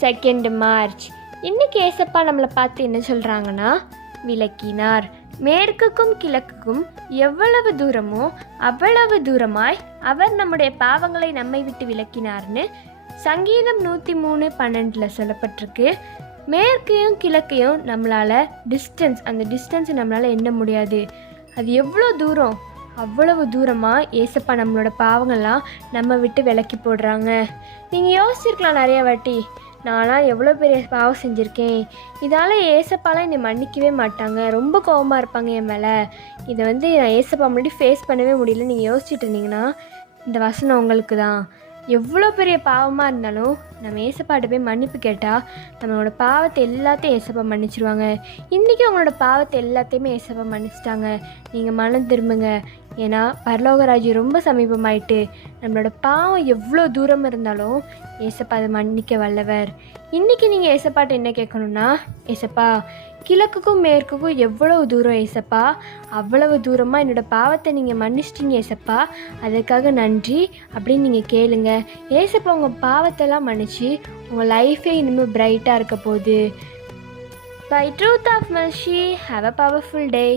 2 March. இன்னைக்கு ஏசப்பா நம்மளை பார்த்து என்ன சொல்கிறாங்கன்னா, விளக்கினார். மேற்குக்கும் கிழக்குக்கும் எவ்வளவு தூரமோ அவ்வளவு தூரமாய் அவர் நம்முடைய பாவங்களை நம்மை விட்டு விளக்கினார்னு சங்கீதம் 103:12 சொல்லப்பட்டிருக்கு. மேற்கையும் கிழக்கையும் நம்மளால் அந்த டிஸ்டன்ஸை நம்மளால் எண்ண முடியாது. அது எவ்வளோ தூரம், அவ்வளவு தூரமாக ஏசப்பா நம்மளோட பாவங்கள்லாம் நம்ம விட்டு விலக்கி போடுறாங்க. நீங்கள் யோசிச்சிருக்கலாம் நிறைய வாட்டி, நான்லாம் எவ்வளோ பெரிய பாவம் செஞ்சுருக்கேன், இதால் ஏசப்பாலாம் என்னை மன்னிக்கவே மாட்டாங்க, ரொம்ப கோபமாக இருப்பாங்க என் மேலே, இதை நான் ஏசப்பா முன்னாடி ஃபேஸ் பண்ணவே முடியல நீங்கள் யோசிச்சுட்டு இருந்தீங்கன்னா இந்த வசனம் உங்களுக்கு தான். எவ்வளோ பெரிய பாவமாக இருந்தாலும் நம்ம ஏசப்பாட்ட போய் மன்னிப்பு கேட்டால் நம்மளோட பாவத்தை எல்லாத்தையும் ஏசப்பா மன்னிச்சிருவாங்க. இன்றைக்கி உங்களோட பாவத்தை எல்லாத்தையுமே ஏசப்பா மன்னிச்சிட்டாங்க. நீங்கள் மனம் திரும்புங்க. ஏன்னா பரலோகராஜ்யம் ரொம்ப சமீபமாயிட்டு. நம்மளோட பாவம் எவ்வளோ தூரம் இருந்தாலும் ஏசப்பா அதை மன்னிக்க வல்லவர். இன்றைக்கி நீங்கள் ஏசப்பாட்ட என்ன கேட்கணுன்னா, ஏசப்பா கிழக்குக்கும் மேற்குக்கும் எவ்வளவு தூரம் ஏசப்பா, அவ்வளவு தூரமாக என்னோடய பாவத்தை நீங்கள் மன்னிச்சிட்டிங்க ஏசப்பா, அதுக்காக நன்றி அப்படின்னு நீங்கள் கேளுங்க. ஏசப்பா உங்கள் பாவத்தெல்லாம் மன்னிச்சு உங்கள் லைஃபே இனிமேல் பிரைட்டாக இருக்க போகுது. By truth of mercy, have a powerful day.